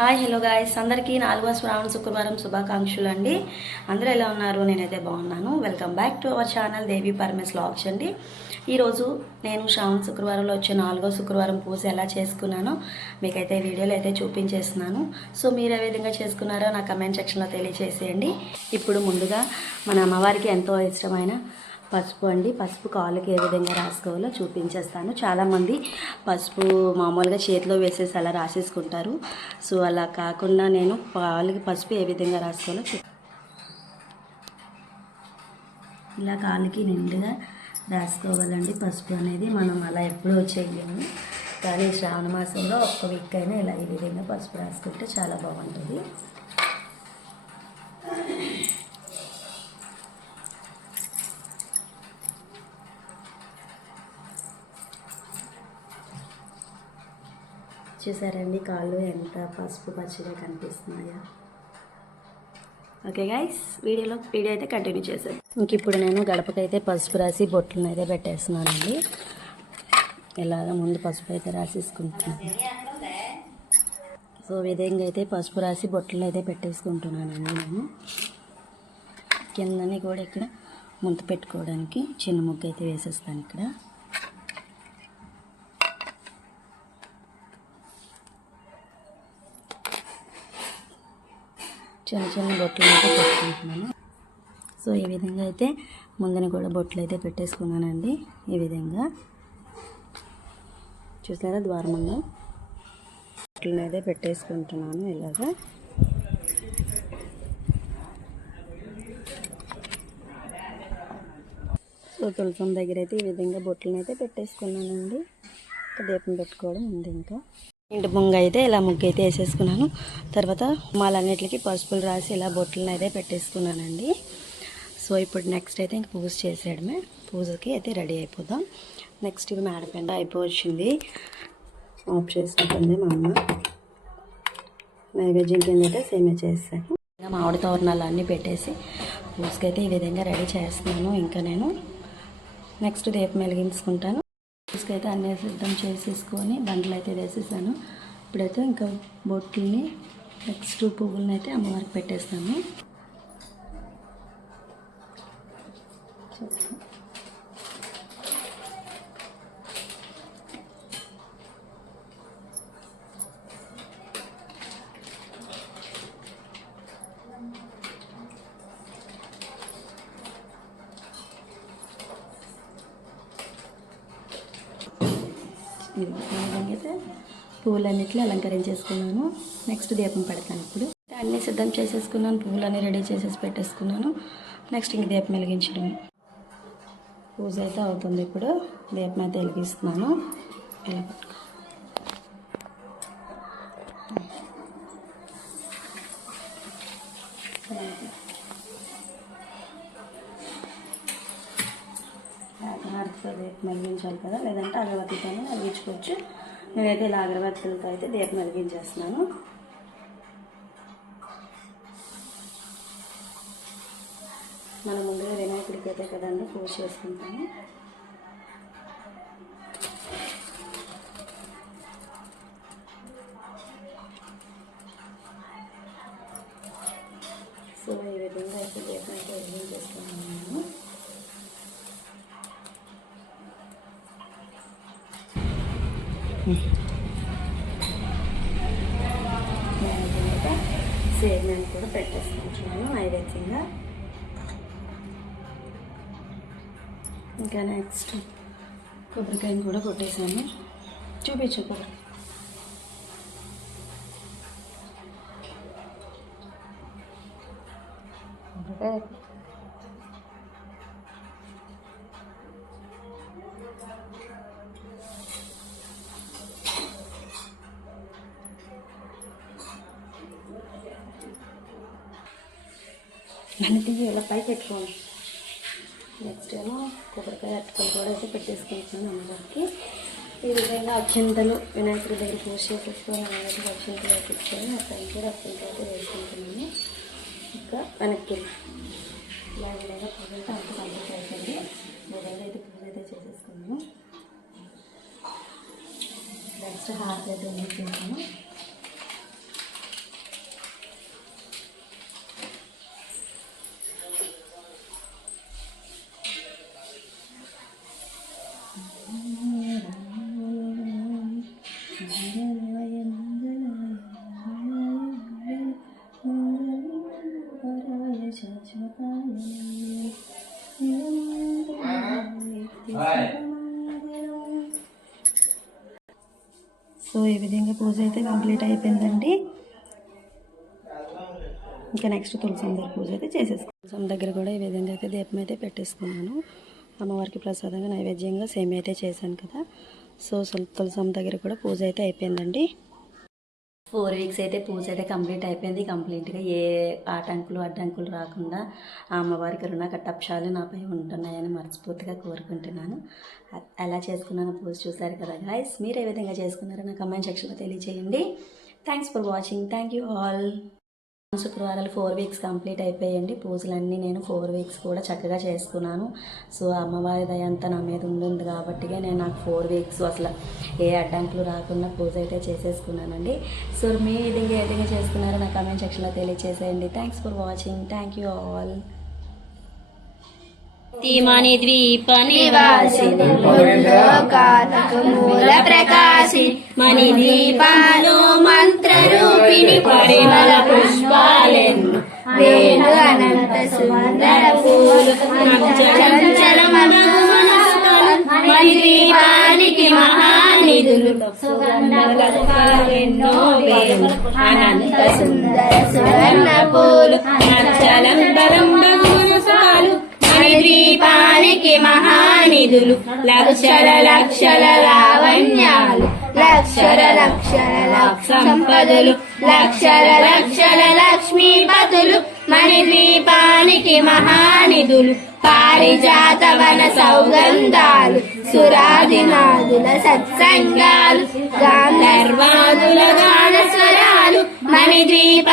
Hi hello guys అందరికీ నాలుగవ శ్రావణ శుక్రవారం శుభాకాంక్షలు అండి. అందరూ ఎలా ఉన్నారు? నేనైతే బాగున్నాను. Welcome back to our channel Devi Paramesh logs అండి. ఈరోజు నేను శ్రావణ శుక్రవారంలో వచ్చే నాలుగో శుక్రవారం పూజ ఎలా చేసుకున్నానో మీకైతే వీడియోలో అయితే చూపించేస్తున్నాను. సో మీరు ఏ విధంగా చేసుకున్నారో నా కమెంట్ సెక్షన్లో తెలియజేసేయండి ఇప్పుడు ముందుగా మన అమ్మవారికి ఎంతో ఇష్టమైన పసుపు అండి. పసుపు కాళ్ళకి ఏ విధంగా రాసుకోవాలో చూపించేస్తాను. చాలామంది పసుపు మామూలుగా చేతిలో వేసేసి అలా రాసేసుకుంటారు. సో అలా కాకుండా నేను కాళ్ళకి పసుపు ఏ విధంగా రాసుకోవాలో ఇలా కాళ్ళకి నిండుగా రాసుకోవాలండి. పసుపు అనేది మనం అలా ఎప్పుడూ చేయలేము. కానీ శ్రావణ మాసంలో ఒక్క వీక్ అయినా ఇలా ఈ విధంగా పసుపు రాసుకుంటే చాలా బాగుంటుంది. చూసారండి కాళ్ళు ఎంత పసుపు పచ్చిగా కనిపిస్తున్నాయా. ఓకే గైస్ వీడియోలో వీడియో అయితే కంటిన్యూ చేశాను ఇంక ఇప్పుడు నేను గడపకైతే పసుపు రాసి బొట్లను అయితే పెట్టేస్తున్నానండి. ఇలాగ ముందు పసుపు అయితే రాసేసుకుంటున్నాను. సో విధంగా అయితే పసుపు రాసి బొట్టలు అయితే పెట్టేసుకుంటున్నానండి నేను. కిందని కూడా ఇక్కడ ముంత పెట్టుకోవడానికి చిన్న ముగ్గు అయితే వేసేస్తాను ఇక్కడ. చిన్న చిన్న బొట్లు అయితే పెట్టుకుంటున్నాను. సో ఈ విధంగా అయితే ముందున కూడా బొట్లు అయితే పెట్టేసుకున్నానండి. ఈ విధంగా. చూసారా ద్వారమంగా బొట్లను అయితే పెట్టేసుకుంటున్నాను ఇలాగా. సో తులసం దగ్గర అయితే ఈ విధంగా బొట్లను అయితే పెట్టేసుకున్నానండి. ఇంకా దీపం పెట్టుకోవడం ఉంది ఇంకా. ఇంటి ముంగ అయితే ఇలా ముగ్గు అయితే వేసేసుకున్నాను. తర్వాత మాలన్నిటికి పసుపులు రాసి ఇలా బొట్లను అయితే పెట్టేసుకున్నానండి. సో ఇప్పుడు నెక్స్ట్ అయితే ఇంక పూజ చేసేయడమే. పూజకి అయితే రెడీ అయిపోదాం. నెక్స్ట్ ఇది మేడపెండ అయిపోవచ్చింది. ఆఫ్ చేసుకుంటుంది మా అమ్మ. నైవేద్యం కింద అయితే సేమే చేస్తాను. ఇంకా మామిడి తోరణాలు అన్నీ పెట్టేసి పూజకైతే ఈ విధంగా రెడీ చేస్తున్నాను. ఇంకా నేను నెక్స్ట్ దీపం వెలిగించుకుంటాను. అయితే అన్నీ సిద్ధం చేసేసుకొని బండ్లు అయితే వేసేసాను. ఇప్పుడైతే ఇంకా బొట్టుల్ని నెక్స్ట్ పువ్వులని అయితే అమ్మవారికి పెట్టేస్తాను ఇది ఈ విధంగా అయితే పువ్వులన్నిటిని అలంకరించేసుకున్నాను. నెక్స్ట్ దీపం పెడతాను ఇప్పుడు. అన్నీ సిద్ధం చేసేసుకున్నాను. పువ్వులన్నీ రెడీ చేసేసి పెట్టేసుకున్నాను. నెక్స్ట్ ఇంక దీపం వెలిగించడం పూజ అయితే అవుతుంది ఇప్పుడు. దీపం అయితే వెలిగిస్తున్నాను. ఇలా వెలిగించాలి కదా? లేదంటే అగరబత్తితోనే వెలిగించుకోవచ్చు నేనైతే ఇలా అగరబత్తులతో అయితే దీపం వెలిగించేస్తున్నాను. మనం ముందుగా వినాయకుడికి అయితే కదండి పూజ చేసుకుంటాము తర్వాత కూడా పెట్టేసుకుంటున్నాను నైవేద్యంగా ఇంకా నెక్స్ట్ కొబ్బరికాయని కూడా కొట్టేసాను. చూపించు కొబ్బరి. కొబ్బరికాయ దాన్ని తీసి ఇలా పై పెట్టుకోండి నెక్స్ట్ ఏమో కొబ్బరికాయ అట్టుకొని కూడా అయితే పెట్టేసుకుంటున్నాను అమ్మగారికి. ఈ విధంగా అక్షంతలు వినాయకుడి దగ్గర పూజ చేసేసుకొని అమ్మగారికి అక్షంతలు వేపించుకొని ఆ కూడా అక్షంతలు అయితే వేసుకుంటున్నాను. ఇంకా వెనక్కి ఇలా విధంగా పూజ అయితే అంత కంప్లీట్ అయిపోయింది. మొదలు అయితే పూజ అయితే చేసేసుకున్నాను. నెక్స్ట్ హార్ట్ అయితే వేసుకుంటాను ఈ విధంగా పూజ అయితే కంప్లీట్ అయిపోయిందండి. ఇంకా నెక్స్ట్ తులసం దగ్గర పూజ అయితే చేసేసుకున్నాను తులసం దగ్గర కూడా ఈ విధంగా అయితే దీపం అయితే పెట్టేసుకున్నాను. అమ్మవారికి ప్రసాదంగా నైవేద్యంగా సేమ్ అయితే చేశాను కదా. సో తులసం దగ్గర కూడా పూజ అయితే అయిపోయిందండి. ఫోర్ వీక్స్ అయితే పూజ అయితే కంప్లీట్ అయిపోయింది. కంప్లీట్గా ఏ ఆటంకులు అడ్డంకులు రాకుండా అమ్మవారికి రుణ కట్టప్షాలు నాపై ఉంటున్నాయని మనస్ఫూర్తిగా కోరుకుంటున్నాను. ఎలా చేసుకున్నాను పూజ చూసారు కదా గాయస్ మీరు ఏ విధంగా చేసుకున్నారో నా కమెంట్ సెక్షన్లో తెలియచేయండి. Thanks for watching thank you all శుక్రవారాలు ఫోర్ వీక్స్ కంప్లీట్ అయిపోయాయండి. పూజలన్నీ నేను ఫోర్ వీక్స్ కూడా చక్కగా చేసుకున్నాను సో అమ్మవారి దయ అంతా నా మీద ఉండింది కాబట్టి నేను నాకు ఫోర్ వీక్స్ అసలు ఏ అడ్డంకులు రాకుండా పూజ అయితే చేసేసుకున్నానండి. సో మీ విధంగా ఏ చేసుకున్నారో నా కమెంట్ సెక్షన్లో తెలియచేసేయండి. Thanks for watching thank you all తిమని ద్వీప నివాసిని మూల ప్రకాశి మణి దీపాలు మంత్ర రూపిణి పరిమళ పుష్పాలెన్ను. వేలు అనంత సుందర పూలు చంచలమగు మణి దీపానికి మహానిధులు. సుగంధగలెన్నో వేలు అనంత సుందర సువర్ణ పూలు. చలం బలం బగుమనసాలు దీపానికి మహానిధులు. లక్షల లక్షల లావణ్యాలు. లక్షల లక్షల లక్ష సంపదలు. లక్షల లక్షల లక్ష్మీపతులు. మణిద్వీపానికి మహానిధులు పారిజాత వన సౌగంధాలు సురాదినాదుల సత్సంగాలు గాంధర్వాదుల గాన స్వరాలు మణి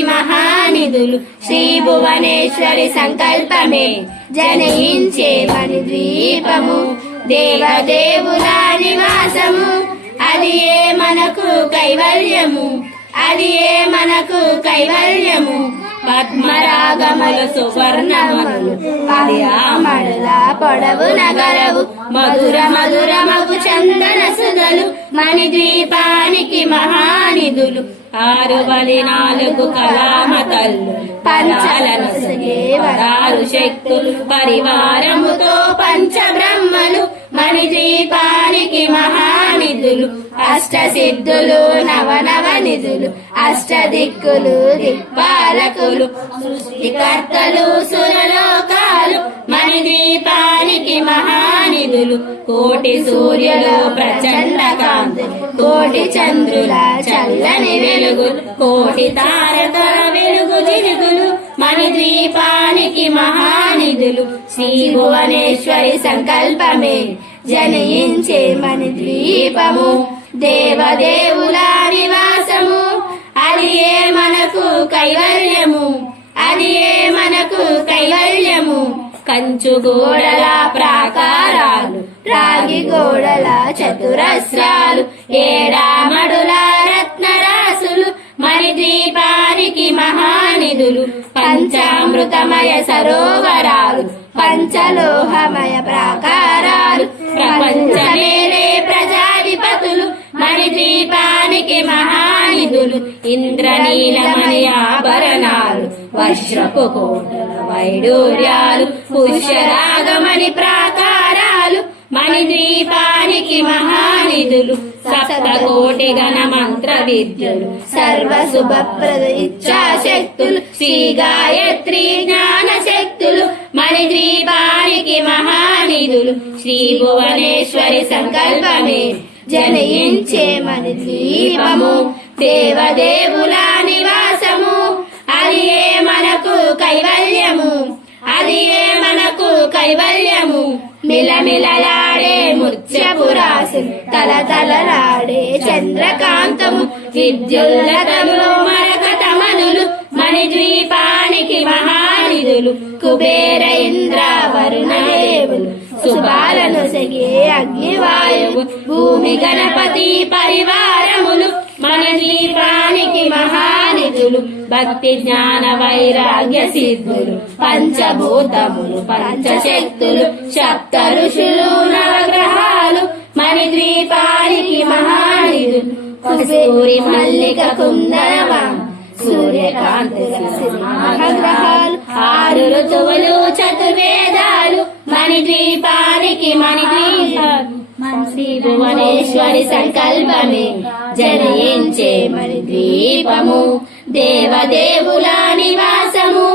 మహానిధులు శ్రీ భువనేశ్వరి సంకల్పమే. జనయించే మణిద్వీపము దేవదేవుల నివాసము అది ఏ మనకు కైవల్యము? అది ఏ మనకు కైవల్యము? పద్మరాగములు సువర్ణములు మడల పొడవు నగరవు మధుర మధుర మగు చందన సుధలు మణి ద్వీపానికి మహానిధులు ఆరు బలి నాలుగు కళామతల్లు పంచాలను వరాలు శక్తులు పరివారముతో పంచబ్రహ్మలు మణి ద్వీపానికి మహానిధులు అష్ట సిద్ధులు నవనవ నిధులు అష్ట దిక్కులు దిక్పాలకులు సృష్టికర్తలు సురలోకాలు మణి దీపానికి మహానిధులు కోటి సూర్యులు ప్రచండ కాంతులు కోటి చంద్రుల చల్లని వెలుగులు కోటి తారకల వెలుగు జిరుగులు మణి దీపానికి మహానిధులు శ్రీ భువనేశ్వరి సంకల్పమే జనయించే మణి ద్వీపము దేవదేవుల నివాసము. అది ఏ మనకు కైవల్యము? అది ఏ మనకు కైవల్యము? కంచు గోడల ప్రాకారాలు రాగి గోడల చతురస్రాలు ఏడామడుల రత్నరాసులు మరి ద్వీపానికి మహానిధులు పంచామృతమయ సరోవరాలు పంచలోహమయ ప్రాకారాలు ప్రపంచమేలే ద్వీపానికి మహానిధులు ఇంద్రనీలమణి ఆభరణాలు వర్షపు కోటల వైడూర్యాలు పుష్యరాగమణి ప్రాకారాలు మణి ద్వీపానికి మహానిధులు సప్తకోటి గణ మంత్ర విద్యులు సర్వ శుభప్రద ఇచ్ఛాశక్తులు శ్రీ గాయత్రి జ్ఞాన శక్తులు మణి ద్వీపానికి మహానిధులు శ్రీ భువనేశ్వరి సంకల్పమే. జనయించే మణి దీపము దేవదేవుల నివాసము. అది ఏ మనకు కైవల్యము? అది ఏ మనకు కైవల్యము? మిలమిలలాడే ముచ్చపురా తల తలలాడే చంద్రకాంతము. విద్యుల్లతలు మరకతమనులు మణి ద్వీపానికి కుబేర ఇంద్ర వరుణదేవులు. శుభాలను సగే అగ్నివాయువు భూమి గణపతి పరివారములు మన దీపానికి మహానిధులు భక్తి జ్ఞాన వైరాగ్య సిద్ధులు పంచభూతములు పంచశక్తులు సప్త ఋషులు నవగ్రహాలు మణి ద్వీపానికి మహానిధులు. కస్తూరి మల్లిక కుందనమా సూర్యకాంతులు మహాగ్రహాలు ఆరు ఋతువులు చతుర్వేదాలు మణిద్వీపానికి మణిద్వీపాలు శ్రీ భువనేశ్వరి సంకల్పమే జనయించే మణిద్వీపము. దేవదేవుల నివాసము.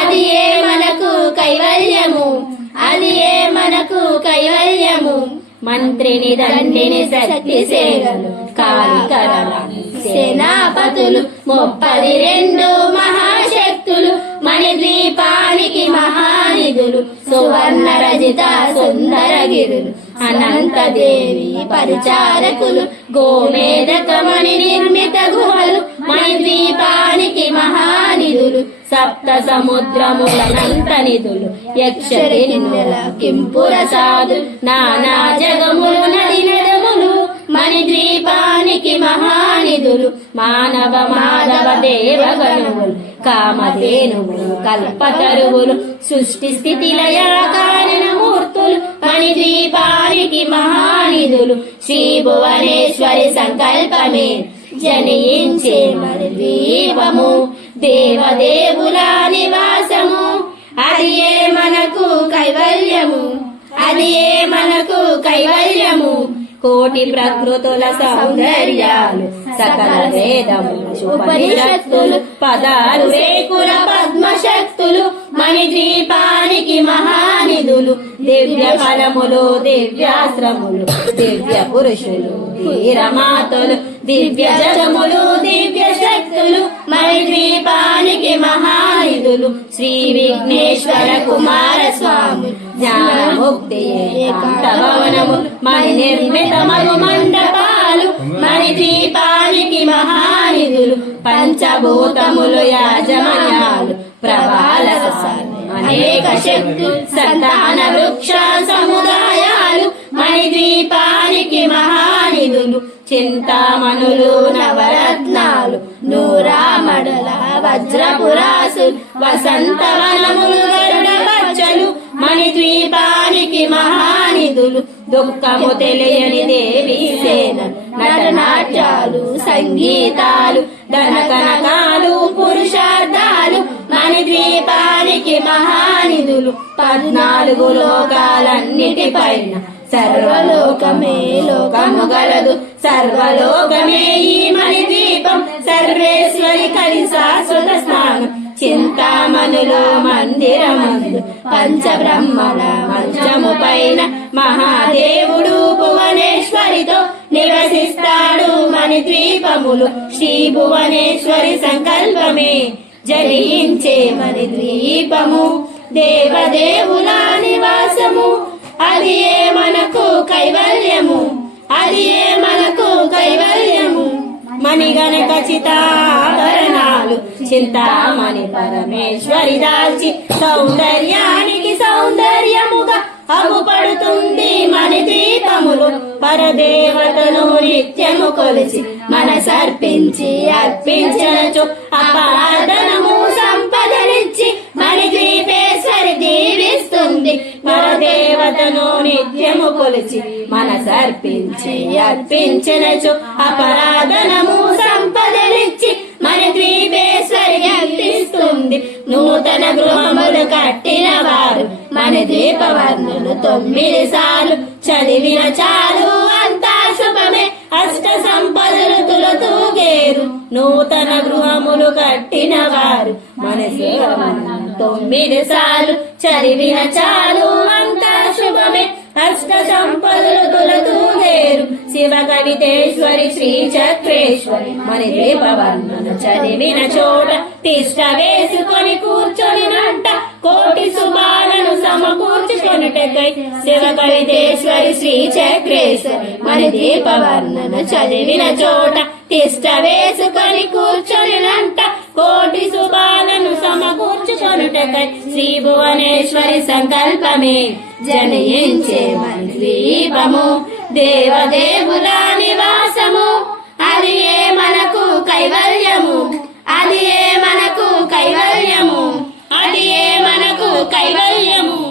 అది ఏ మనకు కైవల్యము? అది ఏ మనకు కైవల్యము? మంత్రిని దండిని శక్తి సేవలు కాలికరణ సేనాపతులు ముప్పది రెండు మహాశక్తులు మణిద్వీపానికి మహానిధులు సువర్ణ రజిత సుందరగిరులు అనంతదేవి పరిచారకులు గోమేదకమణి నిర్మిత గుహలు మణిద్వీపానికి మహానిధులు సప్త సముద్రములనంత నిధులు యక్ష కింపుర సాధు నానా జగములు నది మణిద్వీపానికి మహానిధులు మానవ మాధవ దేవగణములు కామధేనువులు కల్పతరువులు సృష్టి స్థితి లయ కారణమూర్తులు మణిద్వీపానికి మహానిధులు శ్రీ భువనేశ్వరి సంకల్పమే జనించే మరి ద్వీపము దేవదేవుల నివాసము. అది ఏ మనకు కైవల్యము? అది ఏ మనకు కైవల్యము? కోటి ప్రకృతుల సౌందర్యాలు సకల వేదములు ఉపనిషత్తులు పదాలు రేకుల పద్మశక్తులు మణి ద్వీపానికి మహా మహానిధులు దివ్య ఫలములు దివ్యాశ్రములు దివ్య పురుషులు వీరమాతలు దివ్య జలములు దివ్య శక్తులు మైద్వీపానికి మహానిధులు శ్రీ విఘ్నేశ్వర కుమార స్వామి. జ్ఞానముక్తి ఏకాంత భవనము మణి నిర్మితమగు మండపాలు మణిద్వీపానికి మహానిధులు పంచభూతములు యాజమయాలు ప్రభాల అనేక సంతాన వృక్ష సముదాయాలు మణిద్వీపానికి మహానిధులు చింతామణులు నవరత్నాలు నూరా మడల వజ్రపురాసు వసంతవనములు గరుడవచ్చలు మణిద్వీపానికి మహానిధులు దుఃఖము తెలియని దేవి సేన నటనాట్యాలు సంగీతాలు ధనకనకాలు పురుషార్థాలు మణిద్వీపానికి మహానిధులు. పద్నాలుగు లోకాలన్నిటి పైన సర్వలోకమే లోకము గలదు. సర్వలోకమే ఈ మణి దీపం. సర్వేశ్వరి కలి శాశ్వత స్నానం. చింతామణిలో మందిరమందు పంచబ్రహ్మల మంచము పైన మహాదేవుడు భువనేశ్వరితో నివసిస్తాడు మణి ద్వీపములు. శ్రీ భువనేశ్వరి సంకల్పమే. జరించే మణిద్వీపము దేవదేవుల నివాసము. అది ఏ మనకు కైవల్యము? అది ఏ మనకు కైవల్యము? మణిగణ ఖచ్చితాభరణాలు చింతామణి పరమేశ్వరి దాల్చి సౌందర్యానికి సౌందర్యముగా అగుపడుతుంది మణి దీపములు పరదేవతను నిత్యము కొలిచి మనసర్పించి అర్పించచ్చు అపార పరదేవతను నిత్యము కొలిచి మనసర్పించి అర్పించినచు. అపరాధనము సంపదనిచ్చి మన ద్వీపేశ్వరి అర్పిస్తుంది. నూతన గృహములు కట్టిన వారు మన ద్వీపవర్ణులు తొమ్మిది సార్లు. చదివిన చాలు అంతా శుభమే. అష్ట సంపదలు తులతూగేరు నూతన గృహములు కట్టిన వారు మన సేవవర్ణులు తొమ్మిది సార్లు. చదివిన చాలు అంతా అష్ట సంపదలు తులతూగేరు శివ కవితేశ్వరి శ్రీ చక్రేశ్వరి మరి దీపవర్ణను చదివిన చోట తిష్ట వేసుకొని కూర్చొని నంట. కోటి శుభాలను సమకూర్చుకొనుటకై శివ కవితేశ్వరి శ్రీ చక్రేశ్వరి మరి దీపవర్ణను చదివిన చోట తిష్ట వేసుకొని కూర్చొని నంట. కోటి శుభాలను సమకూర్చుకొనుటకై శ్రీ భువనేశ్వరి సంకల్పమే. జనయించే మన దేవదేవుల నివాసము. అది ఏ మనకు కైవల్యము? అది ఏ మనకు కైవల్యము? అది ఏ మనకు కైవల్యము?